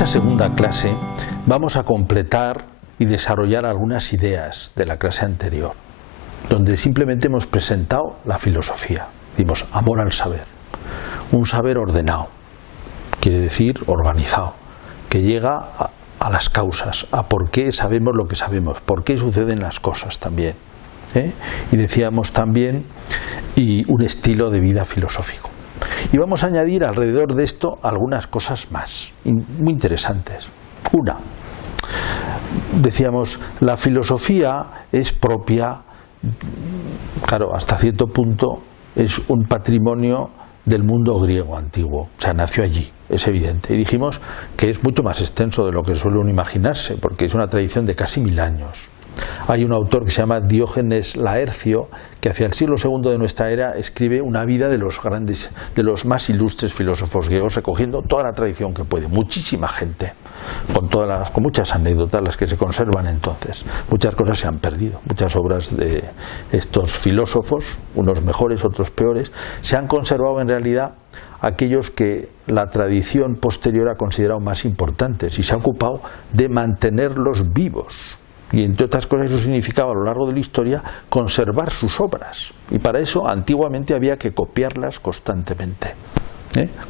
esta segunda clase vamos a completar y desarrollar algunas ideas de la clase anterior, donde simplemente hemos presentado la filosofía. Decimos amor al saber, un saber ordenado, quiere decir organizado, que llega a las causas, a por qué sabemos lo que sabemos, por qué suceden las cosas también. Y decíamos también, y un estilo de vida filosófico. Y vamos a añadir alrededor de esto algunas cosas más, muy interesantes. Una, decíamos, la filosofía es propia, claro, hasta cierto punto es un patrimonio del mundo griego antiguo, o sea, nació allí, es evidente. Y dijimos que es mucho más extenso de lo que suele uno imaginarse, porque es una tradición de casi 1000 años. Hay un autor que se llama Diógenes Laercio, que hacia el siglo II de nuestra era escribe una vida de los grandes, de los más ilustres filósofos griegos, recogiendo toda la tradición que puede, muchísima gente, con muchas anécdotas, las que se conservan entonces. Muchas cosas se han perdido, muchas obras de estos filósofos, unos mejores, otros peores, se han conservado en realidad aquellos que la tradición posterior ha considerado más importantes y se ha ocupado de mantenerlos vivos. Y entre otras cosas eso significaba a lo largo de la historia conservar sus obras. Y para eso antiguamente había que copiarlas constantemente.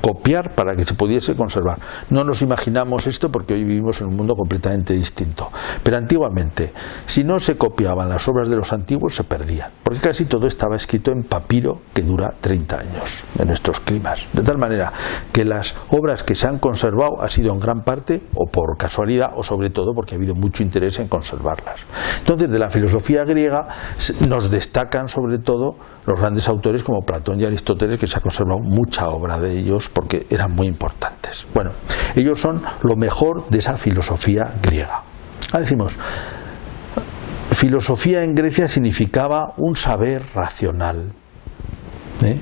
Copiar para que se pudiese conservar. No nos imaginamos esto porque hoy vivimos en un mundo completamente distinto. Pero antiguamente, si no se copiaban las obras de los antiguos, se perdían. Porque casi todo estaba escrito en papiro que dura 30 años en nuestros climas. De tal manera que las obras que se han conservado ha sido en gran parte, o por casualidad, o sobre todo porque ha habido mucho interés en conservarlas. Entonces, de la filosofía griega nos destacan sobre todo los grandes autores como Platón y Aristóteles, que se ha conservado mucha obra de ellos porque eran muy importantes. Bueno, ellos son lo mejor de esa filosofía griega. Ahora decimos, filosofía en Grecia significaba un saber racional,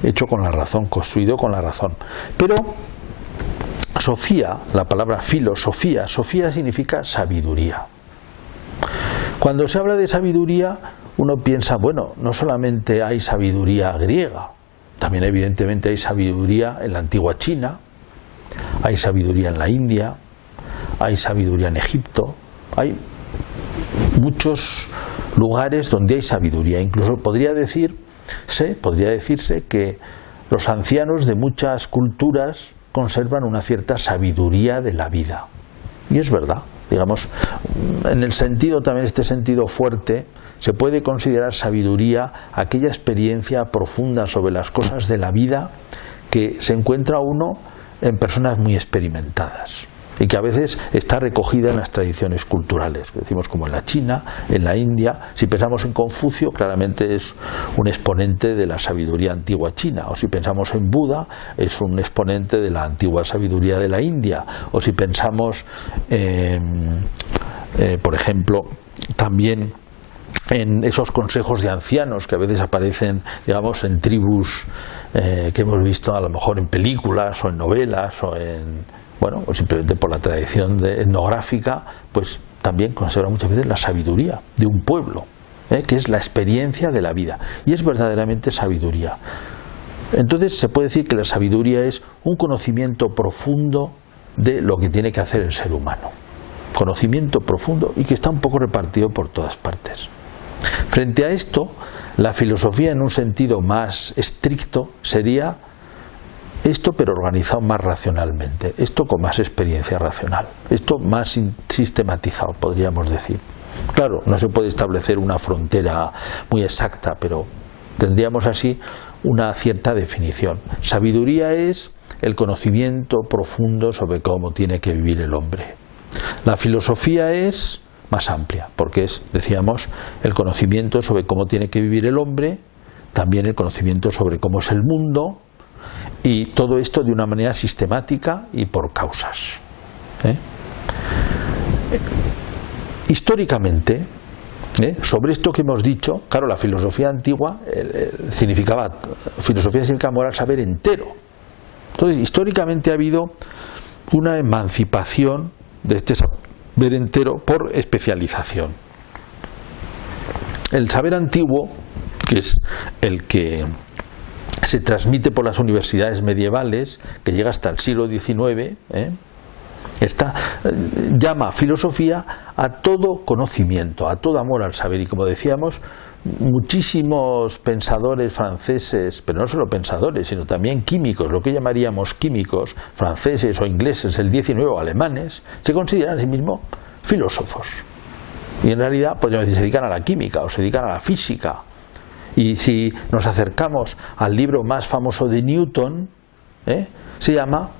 hecho con la razón, construido con la razón. Pero Sofía, la palabra filosofía, Sofía significa sabiduría. Cuando se habla de sabiduría, uno piensa, bueno, no solamente hay sabiduría griega, también evidentemente hay sabiduría en la antigua China, hay sabiduría en la India, hay sabiduría en Egipto, hay muchos lugares donde hay sabiduría. Incluso podría decirse que los ancianos de muchas culturas conservan una cierta sabiduría de la vida. Y es verdad, digamos, en el sentido también, este sentido fuerte, se puede considerar sabiduría aquella experiencia profunda sobre las cosas de la vida que se encuentra uno en personas muy experimentadas y que a veces está recogida en las tradiciones culturales, decimos como en la China, en la India. Si pensamos en Confucio, claramente es un exponente de la sabiduría antigua china, o si pensamos en Buda, es un exponente de la antigua sabiduría de la India, o si pensamos por ejemplo también en esos consejos de ancianos que a veces aparecen, digamos, en tribus que hemos visto a lo mejor en películas o en novelas o o simplemente por la tradición etnográfica, pues también conserva muchas veces la sabiduría de un pueblo, que es la experiencia de la vida, y es verdaderamente sabiduría. Entonces se puede decir que la sabiduría es un conocimiento profundo de lo que tiene que hacer el ser humano, conocimiento profundo y que está un poco repartido por todas partes. Frente a esto, la filosofía en un sentido más estricto sería esto, pero organizado más racionalmente, esto con más experiencia racional, esto más sistematizado, podríamos decir. Claro, no se puede establecer una frontera muy exacta, pero tendríamos así una cierta definición. Sabiduría es el conocimiento profundo sobre cómo tiene que vivir el hombre. La filosofía es más amplia, porque es, decíamos, el conocimiento sobre cómo tiene que vivir el hombre, también el conocimiento sobre cómo es el mundo, y todo esto de una manera sistemática y por causas. Históricamente, sobre esto que hemos dicho, claro, la filosofía antigua filosofía significa amor al saber entero. Entonces, históricamente ha habido una emancipación de este saber entero por especialización. El saber antiguo, que es el que se transmite por las universidades medievales, que llega hasta el siglo XIX, Llama filosofía a todo conocimiento, a todo amor al saber. Y como decíamos, muchísimos pensadores franceses, pero no solo pensadores, sino también químicos, lo que llamaríamos químicos, franceses o ingleses del 19 o alemanes, se consideran a sí mismos filósofos. Y en realidad, podríamos decir, se dedican a la química o se dedican a la física. Y si nos acercamos al libro más famoso de Newton, se llama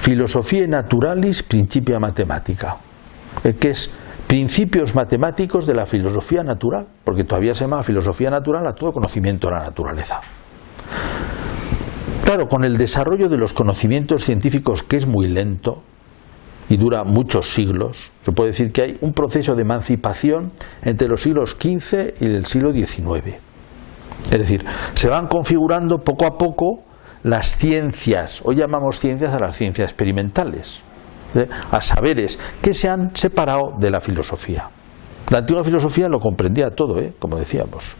Philosophiae Naturalis Principia Mathematica, que es principios matemáticos de la filosofía natural, porque todavía se llama filosofía natural a todo conocimiento de la naturaleza. Claro, con el desarrollo de los conocimientos científicos, que es muy lento y dura muchos siglos, se puede decir que hay un proceso de emancipación entre los siglos XV y el siglo XIX. Es decir, se van configurando poco a poco las ciencias, hoy llamamos ciencias a las ciencias experimentales, a saberes que se han separado de la filosofía. La antigua filosofía lo comprendía todo, como decíamos.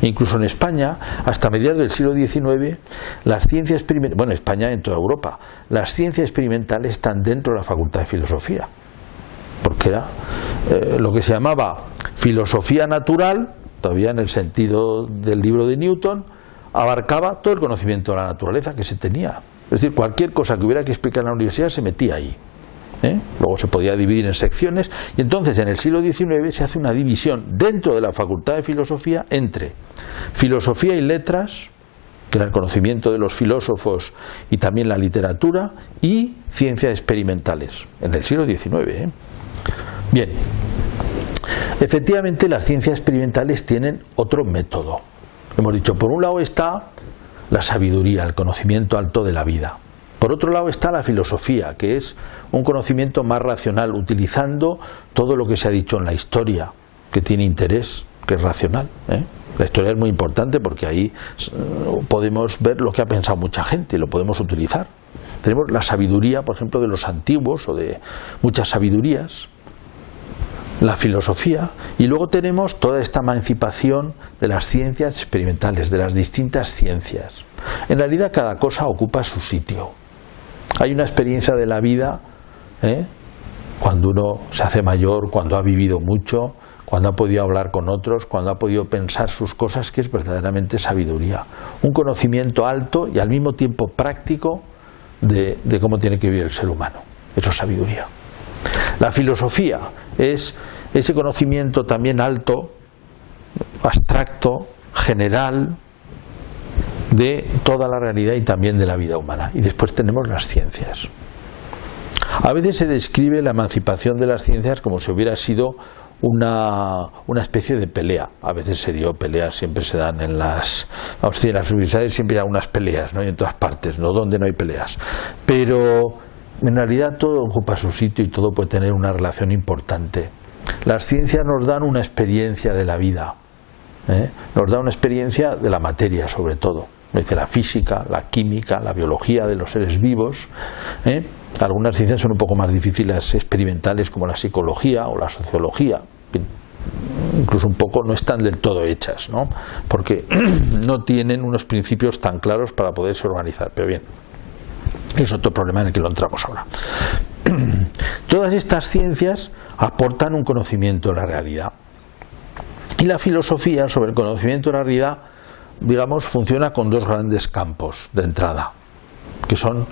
Incluso en España, hasta mediados del siglo XIX, las ciencias experimentales, bueno, España en toda Europa, las ciencias experimentales están dentro de la Facultad de Filosofía, porque era lo que se llamaba filosofía natural, todavía en el sentido del libro de Newton, abarcaba todo el conocimiento de la naturaleza que se tenía. Es decir, cualquier cosa que hubiera que explicar en la universidad se metía ahí. Luego se podía dividir en secciones, y entonces en el siglo XIX se hace una división dentro de la Facultad de Filosofía entre filosofía y letras, que era el conocimiento de los filósofos y también la literatura, y ciencias experimentales, en el siglo XIX. Bien, efectivamente las ciencias experimentales tienen otro método. Hemos dicho, por un lado está la sabiduría, el conocimiento alto de la vida. Por otro lado está la filosofía, que es un conocimiento más racional, utilizando todo lo que se ha dicho en la historia, que tiene interés, que es racional. La historia es muy importante porque ahí podemos ver lo que ha pensado mucha gente y lo podemos utilizar. Tenemos la sabiduría, por ejemplo, de los antiguos o de muchas sabidurías, la filosofía, y luego tenemos toda esta emancipación de las ciencias experimentales, de las distintas ciencias. En realidad cada cosa ocupa su sitio. Hay una experiencia de la vida, cuando uno se hace mayor, cuando ha vivido mucho, cuando ha podido hablar con otros, cuando ha podido pensar sus cosas, que es verdaderamente sabiduría. Un conocimiento alto y al mismo tiempo práctico de cómo tiene que vivir el ser humano. Eso es sabiduría. La filosofía es ese conocimiento también alto, abstracto, general, de toda la realidad y también de la vida humana. Y después tenemos las ciencias. A veces se describe la emancipación de las ciencias como si hubiera sido una especie de pelea. A veces se dio peleas, siempre se dan en las universidades, siempre hay unas peleas, ¿no? Y en todas partes, ¿no? Donde no hay peleas. Pero en realidad todo ocupa su sitio y todo puede tener una relación importante. Las ciencias nos dan una experiencia de la vida, nos da una experiencia de la materia sobre todo. Dice la física, la química, la biología de los seres vivos. Algunas ciencias son un poco más difíciles, experimentales, como la psicología o la sociología. Incluso un poco no están del todo hechas, ¿no? Porque no tienen unos principios tan claros para poderse organizar. Pero bien, es otro problema en el que lo entramos ahora. Todas estas ciencias aportan un conocimiento de la realidad. Y la filosofía sobre el conocimiento de la realidad, digamos, funciona con dos grandes campos de entrada, que son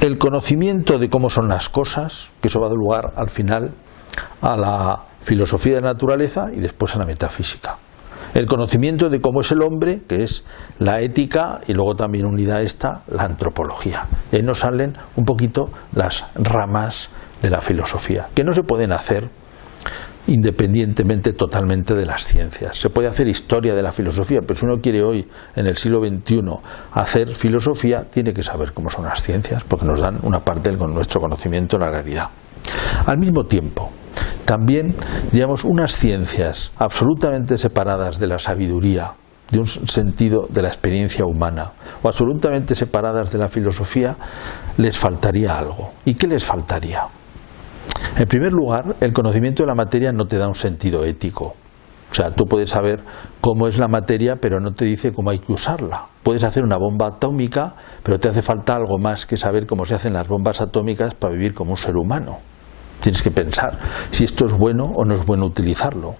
el conocimiento de cómo son las cosas, que eso va a dar lugar al final a la filosofía de la naturaleza y después a la metafísica. El conocimiento de cómo es el hombre, que es la ética, y luego también unida a esta, la antropología. Y ahí nos salen un poquito las ramas de la filosofía, que no se pueden hacer independientemente totalmente de las ciencias. Se puede hacer historia de la filosofía, pero si uno quiere hoy, en el siglo XXI, hacer filosofía, tiene que saber cómo son las ciencias, porque nos dan una parte de nuestro conocimiento de la realidad. Al mismo tiempo, también, digamos, unas ciencias absolutamente separadas de la sabiduría, de un sentido de la experiencia humana, o absolutamente separadas de la filosofía, les faltaría algo. ¿Y qué les faltaría? En primer lugar, el conocimiento de la materia no te da un sentido ético. O sea, tú puedes saber cómo es la materia, pero no te dice cómo hay que usarla. Puedes hacer una bomba atómica, pero te hace falta algo más que saber cómo se hacen las bombas atómicas para vivir como un ser humano. Tienes que pensar si esto es bueno o no es bueno utilizarlo.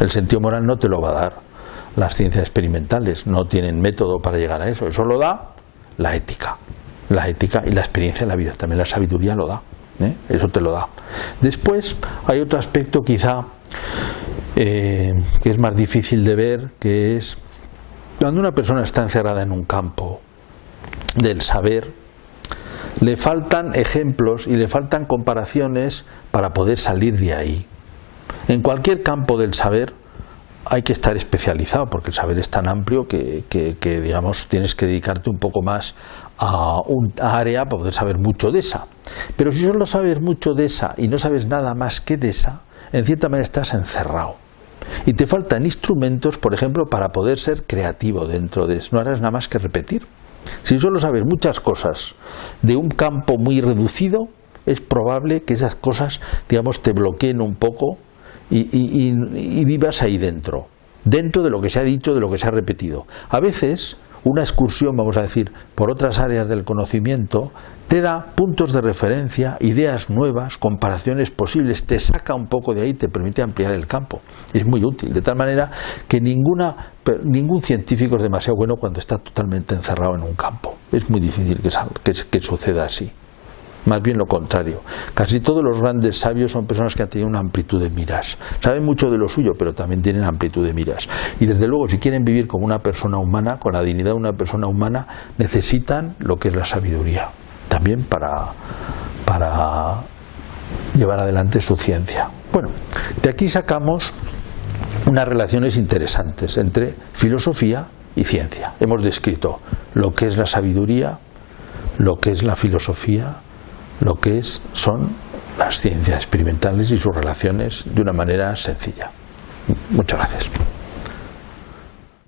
El sentido moral no te lo va a dar. Las ciencias experimentales no tienen método para llegar a eso. Eso lo da la ética. La ética y la experiencia de la vida. También la sabiduría lo da. Eso te lo da. Después hay otro aspecto quizá que es más difícil de ver, que es cuando una persona está encerrada en un campo del saber, le faltan ejemplos y le faltan comparaciones para poder salir de ahí. En cualquier campo del saber hay que estar especializado, porque el saber es tan amplio que digamos, tienes que dedicarte un poco más a un área para poder saber mucho de esa. Pero si solo sabes mucho de esa y no sabes nada más que de esa, en cierta manera estás encerrado. Y te faltan instrumentos, por ejemplo, para poder ser creativo dentro de eso. No harás nada más que repetir. Si solo sabes muchas cosas de un campo muy reducido, es probable que esas cosas, digamos, te bloqueen un poco y vivas ahí dentro de lo que se ha dicho, de lo que se ha repetido. A veces una excursión, vamos a decir, por otras áreas del conocimiento te da puntos de referencia, ideas nuevas, comparaciones posibles, te saca un poco de ahí, te permite ampliar el campo. Es muy útil, de tal manera que ningún científico es demasiado bueno cuando está totalmente encerrado en un campo. Es muy difícil que suceda así. Más bien lo contrario. Casi todos los grandes sabios son personas que han tenido una amplitud de miras. Saben mucho de lo suyo, pero también tienen amplitud de miras. Y desde luego, si quieren vivir como una persona humana, con la dignidad de una persona humana, necesitan lo que es la sabiduría. También para llevar adelante su ciencia. Bueno, de aquí sacamos unas relaciones interesantes entre filosofía y ciencia. Hemos descrito lo que es la sabiduría, lo que es la filosofía, lo que son las ciencias experimentales y sus relaciones de una manera sencilla. Muchas gracias.